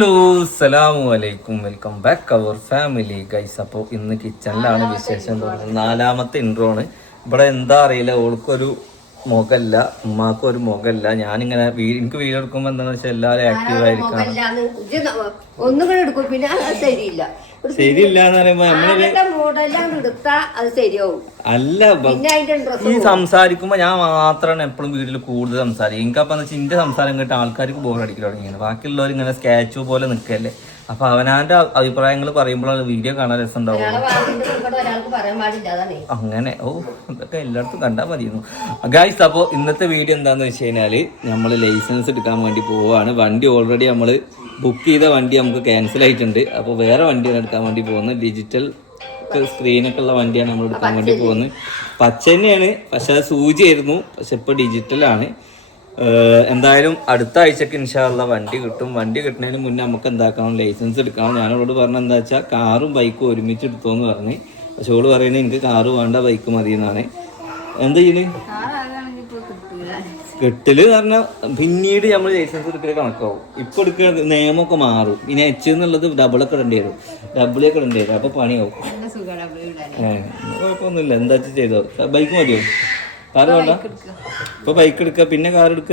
Hello അസ്സലാമലൈക്കും, welcome back our family guys. അപ്പോൾ ഇന്ന് കിച്ചണിലാണ് വിശേഷം തോന്നുന്നത്. 4ാമത്തെ ഇൻട്രോ ആണ്. ഇവിടെ എന്താ അറിയില്ല, ഓൾക്കൊരു മുഖല്ല, ഉമ്മാക്കും ഒരു മുഖല്ല. ഞാനിങ്ങനെ എനിക്ക് വീഡിയോ എടുക്കുമ്പോൾ എന്താണെന്ന് വെച്ചാൽ എല്ലാവരും ആക്റ്റീവ് ആയിരിക്കണം. ശരിയില്ല എന്ന് പറയുമ്പോ അല്ല, ഈ സംസാരിക്കുമ്പോ ഞാൻ മാത്രമാണ് എപ്പോഴും വീട്ടിൽ കൂടുതൽ സംസാരിക്കും. എനിക്കപ്പം എന്ന് വെച്ചാൽ എന്റെ സംസാരം കേട്ട് ആൾക്കാർക്ക് ബോറടിക്കൽ തുടങ്ങിയാണ്. ബാക്കിയുള്ളവർ ഇങ്ങനെ സ്കാച്ച് പോലെ നിൽക്കല്ലേ. അപ്പൊ അവനാന്റെ അഭിപ്രായങ്ങൾ പറയുമ്പോഴാണ് വീഡിയോ കാണാൻ രസം ഉണ്ടാവും. അങ്ങനെ ഇതൊക്കെ എല്ലായിടത്തും കണ്ടാൽ മതിയിരുന്നു ഗൈസ്. അപ്പോൾ ഇന്നത്തെ വീഡിയോ എന്താന്ന് വെച്ച് കഴിഞ്ഞാല് നമ്മൾ ലൈസൻസ് എടുക്കാൻ വേണ്ടി പോവാണ്. വണ്ടി ഓൾറെഡി നമ്മൾ ബുക്ക് ചെയ്ത വണ്ടി നമുക്ക് ക്യാൻസൽ ആയിട്ടുണ്ട്. അപ്പോൾ വേറെ വണ്ടിയാണ് എടുക്കാൻ വേണ്ടി പോകുന്നത്. ഡിജിറ്റൽ സ്ക്രീനൊക്കെ ഉള്ള വണ്ടിയാണ് നമ്മൾ എടുക്കാൻ വേണ്ടി പോകുന്നത്. പച്ച തന്നെയാണ്, പക്ഷെ അത് സൂചിയായിരുന്നു. പക്ഷെ ഇപ്പോൾ ഡിജിറ്റലാണ്. എന്തായാലും അടുത്ത ആഴ്ചക്ക് ഇൻഷാള്ള വണ്ടി കിട്ടും. വണ്ടി കിട്ടുന്നതിന് മുന്നേ നമുക്ക് എന്താക്കണം, ലൈസൻസ് എടുക്കണം. ഞാനോട് പറഞ്ഞ എന്താ വെച്ചാൽ കാറും ബൈക്കും ഒരുമിച്ച് എടുത്തോന്ന് പറഞ്ഞ്. പക്ഷെ ഓള് പറയുന്നത് എനിക്ക് കാറ് വേണ്ട, ബൈക്ക് മതി എന്നാണ്. എന്താ ചെയ്യുന്നത്? കെട്ടില് പറഞ്ഞാൽ പിന്നീട് നമ്മൾ ലൈസൻസ് എടുക്കൽ കണക്കാവും. ഇപ്പൊ എടുക്കുന്ന നിയമമൊക്കെ മാറും. പിന്നെ എച്ച് എന്നുള്ളത് ഡബിളൊക്കെ ഇടേണ്ടി വരും, ഡബിളൊക്കെ ഇടേണ്ടി വരും. അപ്പൊ പണിയാവും. കുഴപ്പമൊന്നുമില്ല, എന്താ ചെയ്തോ. ബൈക്ക് മതിയോ? കാറ് വേണ്ട? ഇപ്പൊ ബൈക്ക് എടുക്ക, പിന്നെ കാർ എടുക്ക.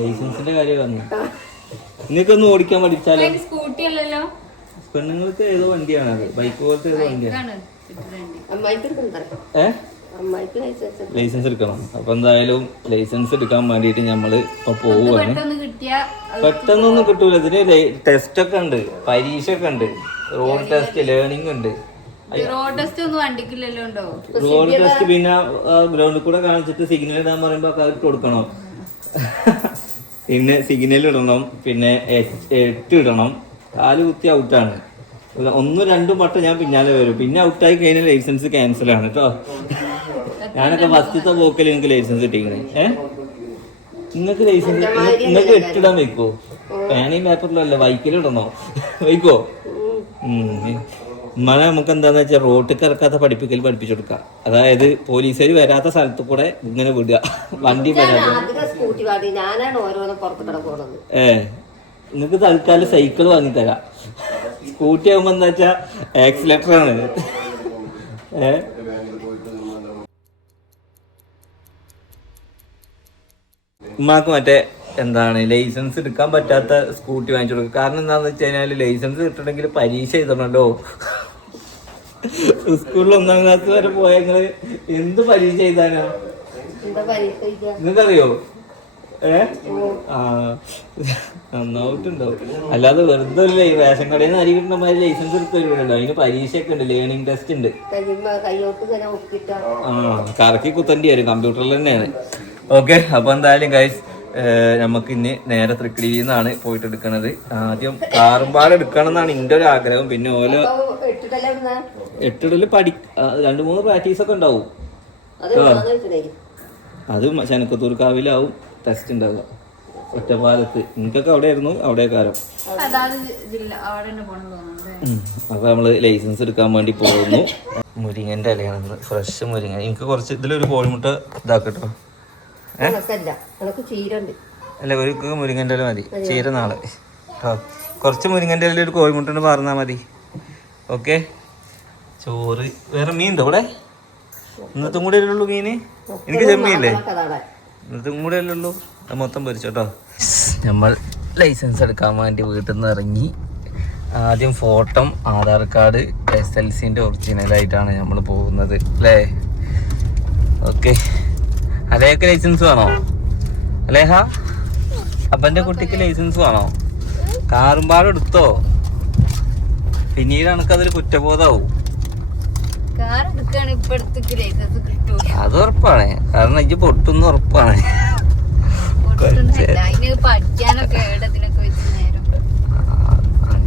ലൈസൻസിന്റെ കാര്യം പറഞ്ഞു. നിങ്ങൾക്കൊന്ന് ഓടിക്കാൻ പഠിച്ചാലോ? പെണ്ണുങ്ങൾക്ക് ഏതോ വണ്ടിയാണ് അത്, ബൈക്ക് പോലത്തെ ഏതോ വണ്ടിയാണ്. ലൈസൻസ് എടുക്കണം. അപ്പൊ എന്തായാലും ലൈസൻസ് എടുക്കാൻ വേണ്ടിട്ട് നമ്മള് ഇപ്പൊ പോവുകയാണ്. പെട്ടെന്നൊന്നും കിട്ടൂല. ഇതിന് ടെസ്റ്റ് ഒക്കെ ഉണ്ട്, പരീക്ഷ ഒക്കെ ഉണ്ട്, റോഡ് ടെസ്റ്റ്, ലേണിംഗ് ഉണ്ട്. റോഡ് ടെസ്റ്റ് പിന്നെ ഗ്രൗണ്ടിൽ കൂടെ കാണിച്ചിട്ട് സിഗ്നൽ ഇടാൻ പറയുമ്പോ ഇട്ട് കൊടുക്കണം. പിന്നെ സിഗ്നൽ ഇടണം, പിന്നെ 8 ഇടണം. 4 കുത്തി ഔട്ടാണ്. 1, 2 വട്ടം ഞാൻ പിന്നാലെ വരും. പിന്നെ ഔട്ടായി കഴിഞ്ഞാൽ ലൈസൻസ് ക്യാൻസൽ ആണ് കേട്ടോ. ഞാനൊക്കെ ഫസ്റ്റത്തെ പോക്കൽ എനിക്ക് ലൈസൻസ് കിട്ടിക്കണേ. നിങ്ങൾക്ക് ലൈസൻസ് നിങ്ങൾക്ക് 8 ഇടാൻ വെക്കോ? പേനയും പേപ്പറിലല്ല, ബൈക്കിലിടണോ? വയ്ക്കോ? ഉമ്മനെ നമുക്ക് എന്താന്ന് വെച്ചാൽ റോട്ടിൽ ഇറക്കാത്ത പഠിപ്പിച്ചു കൊടുക്കുക. അതായത് പോലീസുകാർ വരാത്ത സ്ഥലത്ത് കൂടെ ഇങ്ങനെ വിടുക, വണ്ടി വരാതെ. നിങ്ങൾക്ക് തൽക്കാലം സൈക്കിൾ വാങ്ങിത്തരാം. സ്കൂട്ടി ആകുമ്പോ എന്താ വെച്ചാ ആക്സിലേറ്റർ ആണ്. ഉമ്മാക്ക് മറ്റേ എന്താണ് ലൈസൻസ് എടുക്കാൻ പറ്റാത്ത സ്കൂട്ടി വാങ്ങിച്ചു കൊടുക്കുക. കാരണം എന്താണെന്ന് വെച്ച് കഴിഞ്ഞാൽ ലൈസൻസ് കിട്ടണമെങ്കിൽ പരീക്ഷ എഴുതണല്ലോ. സ്കൂളിൽ 1ാം ക്ലാസ് വരെ പോയ നിങ്ങള് എന്ത് പരീക്ഷ എഴുതാനാ? നിങ്ങൾക്കറിയോ? നന്നായിട്ടുണ്ടാവും. അല്ലാതെ വെറുതെ അല്ലേ റേഷൻ കടയിൽ നിന്ന് അരി കിട്ടുന്നമാതിരി ലൈസൻസ് എടുത്ത് വരുന്നുണ്ടോ? അതിന് പരീക്ഷയൊക്കെ ഉണ്ട്, ലേണിംഗ് ടെസ്റ്റ് ഉണ്ട്. കറക്കി കുത്തേണ്ടി വരും, കമ്പ്യൂട്ടറിൽ തന്നെയാണ്. ഓക്കെ, അപ്പൊ എന്തായാലും ഗൈസ് നമുക്ക് ഇനി നേരെ തൃക്കടിയിൽ നിന്നാണ് പോയിട്ട് എടുക്കണത്. ആദ്യം കാറുംപാട് എടുക്കണം എന്നാണ് എൻ്റെ ഒരു ആഗ്രഹം. പിന്നെ ഓരോ 8 പഠി 2-3 പ്രാക്ടീസ് ഒക്കെ ഉണ്ടാവും. അത് ശനക്കത്തൂർക്കാവിലാവും ടെസ്റ്റ് ഉണ്ടാവുക. ഒറ്റപ്പാലത്ത്. നിങ്ങൾക്കൊക്കെ അവിടെ ആയിരുന്നു, അവിടെ കാലം. അപ്പൊ നമ്മള് ലൈസൻസ് എടുക്കാൻ വേണ്ടി പോകുന്നു. മുരിങ്ങന്റെ ഇലയാണ്, ഫ്രഷ് മുരിങ്ങ. എനിക്ക് കുറച്ച് ഇതിലൊരു കോഴിമുട്ട ഇതാക്കട്ടോ. അല്ല, ഒരു മുരിങ്ങന്റെ ഇല മതി. ചീര നാളെ കേട്ടോ. കുറച്ച് മുരിങ്ങന്റെ ഇല ഒരു കോഴിമുട്ട പറഞ്ഞാൽ മതി. ഓക്കെ. ചോറ്. വേറെ മീൻ ഉണ്ടോ ഇവിടെ? ഇന്നത്തും കൂടെ അല്ലുള്ളൂ മീന്. എനിക്ക് ചെമ്മീല്ലേ? ഇന്നത്തും കൂടെ അല്ലുള്ളൂ. അത് മൊത്തം പൊരിച്ചോട്ടോ. നമ്മൾ ലൈസൻസ് എടുക്കാൻ വേണ്ടി വീട്ടിൽ നിന്ന് ഇറങ്ങി. ആദ്യം ഫോട്ടോ, ആധാർ കാർഡ്, SLCന്റെ ഒറിജിനലായിട്ടാണ് നമ്മൾ പോകുന്നത് അല്ലേ? ഓക്കെ. അലേഹക്ക് ലൈസൻസ് വേണോ? അലേഹ, അപ്പൻ്റെ കുട്ടിക്ക് ലൈസൻസ് വേണോ? കാറുംപാട് എടുത്തോ? പിന്നീട് എനിക്കതൊരു കുറ്റബോധമാവും. അത് ഉറപ്പാണ്. കാരണം എനിക്ക് പൊട്ടുന്ന ഉറപ്പാണ്.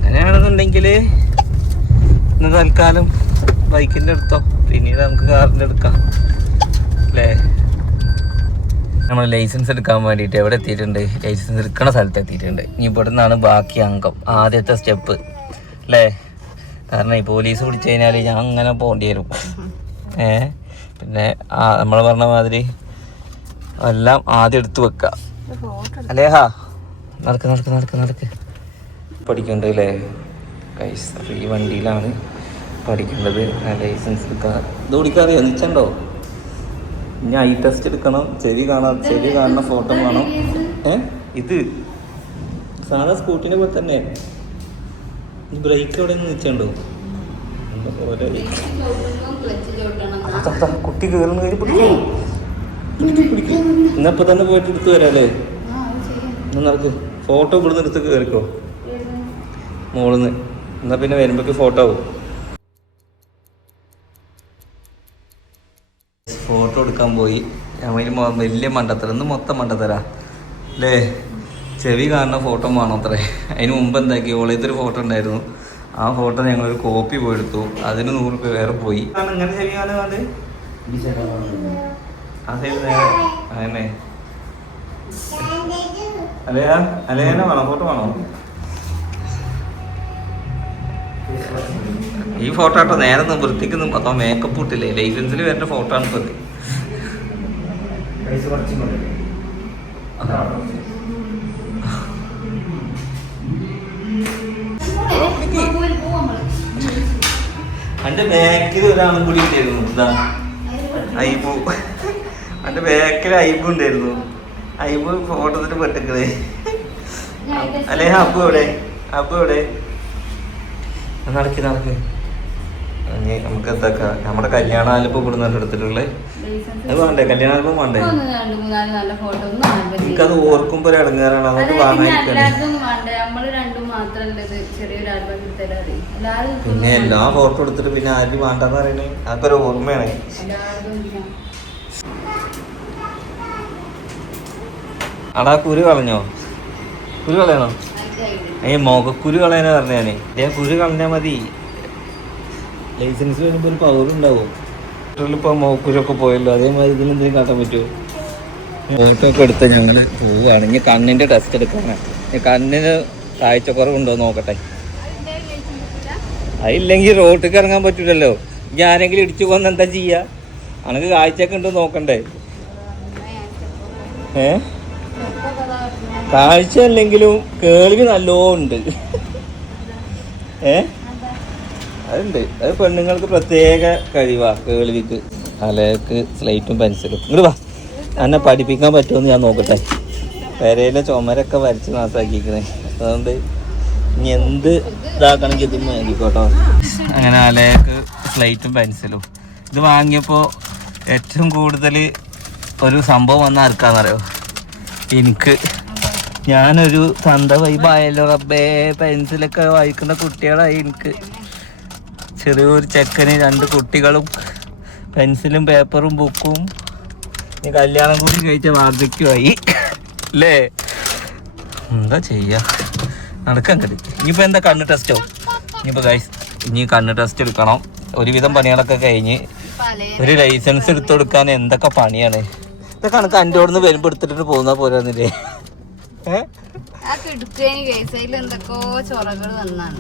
അങ്ങനെയാണെന്നുണ്ടെങ്കിൽ ഇന്ന് തൽക്കാലം ബൈക്കിന്റെ എടുത്തോ, പിന്നീട് നമുക്ക് കാറിന്റെ എടുക്കാം അല്ലേ? നമ്മൾ ലൈസൻസ് എടുക്കാൻ വേണ്ടിയിട്ട് എവിടെ എത്തിയിട്ടുണ്ട്? ലൈസൻസ് എടുക്കണ സ്ഥലത്ത് എത്തിയിട്ടുണ്ട്. ഇനി ഇവിടെ നിന്നാണ് ബാക്കി അംഗം, ആദ്യത്തെ സ്റ്റെപ്പ് അല്ലേ? കാരണം ഈ പോലീസ് പിടിച്ചു കഴിഞ്ഞാൽ ഞാൻ അങ്ങനെ പോകേണ്ടി വരും. പിന്നെ നമ്മൾ പറഞ്ഞ മാതിരി എല്ലാം ആദ്യം എടുത്ത് വെക്കുക. അല്ലേഹാ, നടക്ക് നടക്ക് നടക്ക് നടക്ക്. പഠിക്കണ്ടേ അല്ലേ? ഈ വണ്ടിയിലാണ് പഠിക്കേണ്ടത്. ലൈസൻസ് എടുക്കാൻ ഇത് ഓടിക്കാറിയോ? നിച്ചണ്ടോ? ഇനി ഐ ടെസ്റ്റ് എടുക്കണം. ചെവി കാണുന്ന ഫോട്ടോ വേണം. ഇത് സാധാ സ്കൂട്ടിനെ പോലെ തന്നെ. ബ്രേക്ക് എവിടെ നിന്ന് നിച്ചണ്ടോ? കുട്ടി കയറുന്ന കയറി പിടിക്കും. ഇന്നപ്പോ തന്നെ പോയിട്ട് എടുത്ത് വരാല്ലേ? എന്നാ നടക്ക്. ഫോട്ടോ ഇവിടുന്ന് എടുത്ത് കയറിക്കോ മോളിന്ന്. എന്നാ പിന്നെ വരുമ്പോഴേക്ക് ഫോട്ടോ ആവും. ഫോട്ടോ എടുക്കാൻ പോയി. ഞമ്മ വലിയ മണ്ടത്തര. ഇന്ന് മൊത്തം മണ്ടത്തരാ അല്ലേ? ചെവി കാണുന്ന ഫോട്ടോ വേണം അത്രേ. അതിന് മുമ്പ് എന്താക്കി ഓളേത്തൊരു ഫോട്ടോ ഉണ്ടായിരുന്നു. ആ ഫോട്ടോ ഞങ്ങളൊരു കോപ്പി പോയി എടുത്തു. അതിന് 100 രൂപ വേറെ പോയി. ഇങ്ങനെ ചെവി കാണുന്നത് ആ സൈഡ് നേരെ അതന്നെ. അലേന വേണോ? ഫോട്ടോ വേണോ? ഈ ഫോട്ടോ ആട്ടോ നേരെ വൃത്തിക്ക് അതോ മേക്കപ്പ് ഇട്ടില്ലേ? ലൈസൻസിൽ വരുന്ന ഫോട്ടോ ആണ് ഇപ്പൊ. എന്റെ ബാക്കിൽ ഒരാളും കൂടി ഉണ്ടായിരുന്നു. ഇതാ ഐബു. എന്റെ ബാക്കിൽ ഐബു ഉണ്ടായിരുന്നു. ഐബു ഫോട്ടോ എടുത്തിട്ട് പെട്ടിക്കണേ. അല്ലേ അബു എവിടെ? അബു എവിടെ? നടക്ക് നടക്ക്. നമുക്ക് എന്താക്കാം, നമ്മുടെ കല്യാണ ആൽബം കൊടുന്നിട്ട് എടുത്തിട്ടുള്ളേ. അത് വേണ്ടേ? കല്യാണ ആൽബം വേണ്ടേ? എനിക്കത് ഓർക്കുമ്പോ ഒരു ഇടങ്ങേറാണ്. അതൊക്കെ പിന്നെ എല്ലാ ഫോട്ടോ എടുത്തിട്ട് പിന്നെ ആരും വേണ്ടെന്ന് പറയണേ. അതൊക്കെ ഒരു ഓർമ്മയാണ്. അടാ കുരു കളഞ്ഞോ? കുരു കളയണോ? മുഖക്കുരു കളയാനാ പറഞ്ഞ ഞാന്. കുരു കളഞ്ഞാ മതി. ലൈസൻസ് വരുമ്പോ ഒരു പവർ ഉണ്ടാവും. ഇപ്പൊ മുഖക്കുരൊക്കെ പോയല്ലോ. അതേമാതിരി ഇതിനെന്തെങ്കിലും കാട്ടാൻ പറ്റുമോ? ഫോട്ടോ ഒക്കെ എടുത്ത് ഞങ്ങള് പോവുകയാണ്. ഇനി കണ്ണിന്റെ ടെസ്റ്റ് എടുക്കാനാണ്. കണ്ണിന് കാഴ്ചക്കുറവുണ്ടോ നോക്കട്ടെ. അതില്ലെങ്കിൽ റോട്ടിലേക്ക് ഇറങ്ങാൻ പറ്റൂലല്ലോ. ഇനി ആരെങ്കിലും ഇടിച്ചു പോകുന്ന എന്താ ചെയ്യാ? അനക്ക് കാഴ്ചയൊക്കെ ഉണ്ടോ നോക്കണ്ടേ? കാഴ്ച അല്ലെങ്കിലും കേൾവി നല്ലോണ്ട്. അതുണ്ട്. അത് പെണ്ണുങ്ങൾക്ക് പ്രത്യേക കഴിവാ കേൾവിക്ക്. അലക്ക് സ്ലേറ്റും പെൻസിലും. ഇങ്ങോട്ട് വാ, എന്നെ പഠിപ്പിക്കാൻ പറ്റുമെന്ന് ഞാൻ നോക്കട്ടെ. പെരയിലെ ചുമരൊക്കെ വരച്ച് നാസാക്കിക്കണേ. അതുകൊണ്ട് ഇനി എന്ത് ഇതാക്കണമെങ്കിൽ ഇത് മേടിക്കോട്ടോ. അങ്ങനെ അലക്ക് സ്ലേറ്റും പെൻസിലും. ഇത് വാങ്ങിയപ്പോൾ ഏറ്റവും കൂടുതൽ ഒരു സംഭവം വന്ന ആർക്കാന്നറിയോ? എനിക്ക്. ഞാനൊരു സന്ത വൈബായല്ലോ റബ്ബേ. പെൻസിലൊക്കെ വായിക്കുന്ന കുട്ടികളായി എനിക്ക്. ചെറിയൊരു ചെക്കന് 2 കുട്ടികളും പെൻസിലും പേപ്പറും ബുക്കും. ഇനി കല്യാണം കൂടി കഴിച്ച വാർദ്ധക്യമായി അല്ലേ? എന്താ ചെയ്യാ? നടക്കാൻ കഴിയും. ഇനിയിപ്പോൾ എന്താ കണ്ണ് ടെസ്റ്റോ? ഇനിയിപ്പോൾ ഗൈസ് ഇനി കണ്ണ് ടെസ്റ്റ് എടുക്കണം. ഒരുവിധം പണികളൊക്കെ കഴിഞ്ഞ് ഒരു ലൈസൻസ് എടുത്തു കൊടുക്കാൻ എന്തൊക്കെ പണിയാണ്. ഇതൊക്കെ കണക്ക് എൻ്റെ അവിടെ നിന്ന് വരുമ്പോൾ എടുത്തിട്ട് പോകുന്ന പോരാന്നില്ലേ? എന്തൊക്കെയോ ചൊറകൾ വന്നാണ്.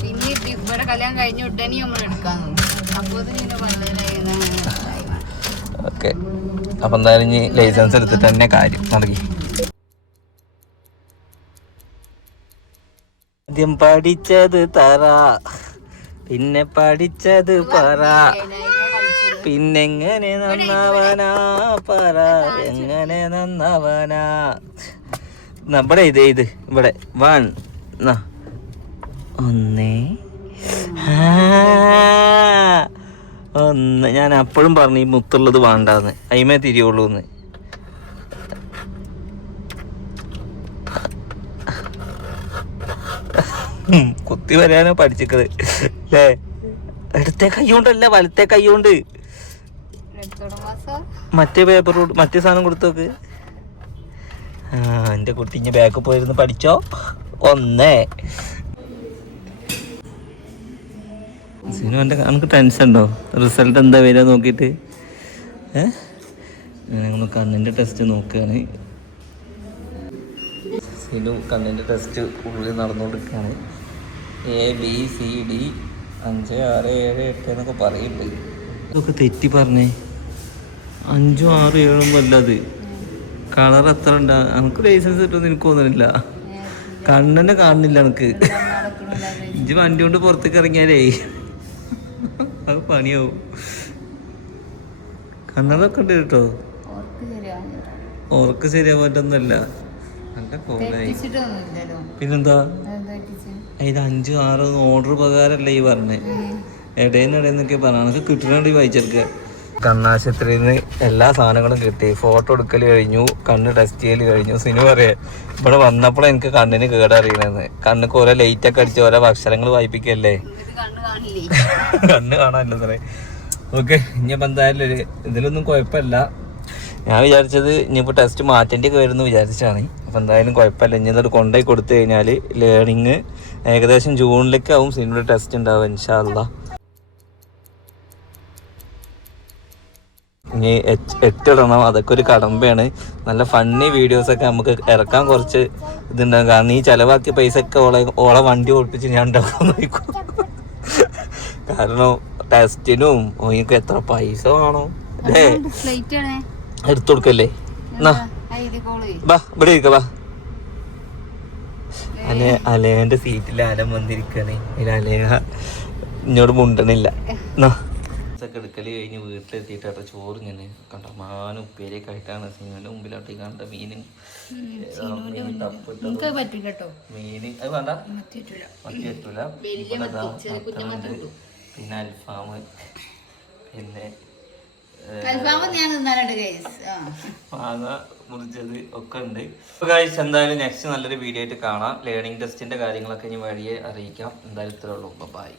പിന്നെ ഇവിടെ കല്യാണം കഴിഞ്ഞ ഉടനെ നമ്മൾ എടുക്കാൻ ഓക്കെ. അപ്പൊ എന്തായാലും ഇനി ലൈസൻസ് എടുത്തിട്ട് തന്നെ കാര്യം നടക്കി. ആദ്യം പഠിച്ചത് തറ, പിന്നെ പഠിച്ചത് പറ, പിന്നെങ്ങനെ നന്നവനാ പറ, എങ്ങനെ നന്നവനാ. ഇവിടെ ഇത് ഇവിടെ 1 1 ഞാൻ അപ്പോഴും പറഞ്ഞു ഈ മുത്തുള്ളത് വേണ്ടാന്ന്. അയിമേ തിരിയുള്ളൂന്ന്. കുത്തി വരാനോ പഠിച്ചിക്കത് അല്ലേ? ഇടത്തെ കൈകൊണ്ടല്ല വലത്തെ കൈകൊണ്ട്. മറ്റേ പേപ്പർ മറ്റേ സാധനം കൊടുത്തോക്ക്. എൻ്റെ കുട്ടി ഇനി ബാക്ക് പോയിരുന്ന് പഠിച്ചോ. 1 സിനുവിൻ്റെ നമുക്ക് ടെൻഷൻ ഉണ്ടോ? റിസൾട്ട് എന്താ വരിക നോക്കിയിട്ട്? ഞങ്ങൾ കണ്ണിൻ്റെ ടെസ്റ്റ് നോക്കുകയാണ്. സിനു കണ്ണിൻ്റെ ടെസ്റ്റ് ഉള്ളിൽ നടന്നുകൊണ്ടിരിക്കുകയാണ്. ABCD 5 6 7 8 എന്നൊക്കെ പറയുന്നുണ്ട്. ഇതൊക്കെ തെറ്റി പറഞ്ഞേ. 5 6 7 അല്ല. അത് കളർ എത്ര ഉണ്ടാ? നമുക്ക് ലൈസൻസ് കിട്ടുമെന്ന് എനിക്ക് തോന്നുന്നില്ല. കണ്ണന്നെ കാണുന്നില്ല എനിക്ക്. ഇജ്ജ് വണ്ടി കൊണ്ട് പുറത്തേക്ക് ഇറങ്ങിയാലേ അത് പണിയാവും. കണ്ണടൊക്കെ ഉണ്ട് കേട്ടോ. ഓർക്ക് ശരിയാ പറ്റൊന്നുമല്ല. നല്ല കോലായി. പിന്നെന്താ ഇത് 5-6 ഓർഡർ ഉപകാരമല്ല ഈ പറഞ്ഞേ. ഇടയിന്നൊക്കെ പറഞ്ഞ എനിക്ക് കിട്ടണോണ്ട് വായിച്ചെടുക്കുക. കണ്ണാശുപത്രിയിൽ നിന്ന് എല്ലാ സാധനങ്ങളും കിട്ടി. ഫോട്ടോ എടുക്കൽ കഴിഞ്ഞു, കണ്ണ് ടെസ്റ്റ് ചെയ്യൽ കഴിഞ്ഞു. സിനിമ പറയാ ഇവിടെ വന്നപ്പോൾ എനിക്ക് കണ്ണിന് കേടറിയണെന്ന്. കണ്ണൊക്കെ ഓരോ ലൈറ്റൊക്കെ അടിച്ച് ഓരോ അക്ഷരങ്ങൾ വായിപ്പിക്കല്ലേ. കണ്ണ് കാണാനല്ലോ സാറേ. ഓക്കെ, ഇനിയിപ്പോൾ എന്തായാലും ഇതിലൊന്നും കുഴപ്പമില്ല. ഞാൻ വിചാരിച്ചത് ഇനിയിപ്പോൾ ടെസ്റ്റ് മാറ്റേണ്ടി വരുമെന്ന് വിചാരിച്ചാണ്. അപ്പോൾ എന്തായാലും കുഴപ്പമില്ല. ഇനി ഇതൊരു കൊണ്ടുപോയി കൊടുത്തു കഴിഞ്ഞാൽ ലേണിങ് ഏകദേശം ജൂണിലേക്കാവും സിനിമയുടെ ടെസ്റ്റ് ഉണ്ടാവുക ഇൻഷാ അല്ലാ. ഇനി 8 ഇടണം, അതൊക്കെ ഒരു കടമ്പയാണ്. നല്ല ഫണ്ണി വീഡിയോസൊക്കെ നമുക്ക് ഇറക്കാൻ കുറച്ച് ഇതുണ്ടാകും. കാരണം ഈ ചിലവാക്കിയ പൈസ ഒക്കെ ഓളെ വണ്ടി ഓടിപ്പിച്ച് ഞാൻ ഉണ്ടാക്കുമെന്ന് നോക്കും. കാരണം ടെസ്റ്റിനും ഓക്ക് എത്ര പൈസ വേണോ അല്ലേ? എടുത്തു കൊടുക്കല്ലേ. ബാ ഇവിടെ ഇരിക്ക. ബാ അലേന്റെ സീറ്റിൽ അലം വന്നിരിക്കണേ. അലേഹ ഇങ്ങോട്ട് മുണ്ടണില്ല. ഒക്കെ എടുക്കല് കഴിഞ്ഞ് വീട്ടിലെത്തിയിട്ട് ചോറ് ഇങ്ങനെ കണ്ട മാനും ഉപ്പേരിയൊക്കെ ആയിട്ടാണ് സിനിമന്റെ മുമ്പിലോട്ട് കണ്ട മീനും മീന് അത് വേണ്ട മത്തി പറ്റൂല. പിന്നെ അൽഫാം, പിന്നെ മാങ്ങ മുറിച്ചത് ഒക്കെ ഉണ്ട്. ഗൈസ് എന്തായാലും നെക്സ്റ്റ് നല്ലൊരു വീഡിയോ ആയിട്ട് കാണാം. ലേണിംഗ് ടെസ്റ്റിന്റെ കാര്യങ്ങളൊക്കെ ഇനി വഴിയെ അറിയിക്കാം. എന്തായാലും ഇത്രേ ഉള്ളൂ. ബൈ.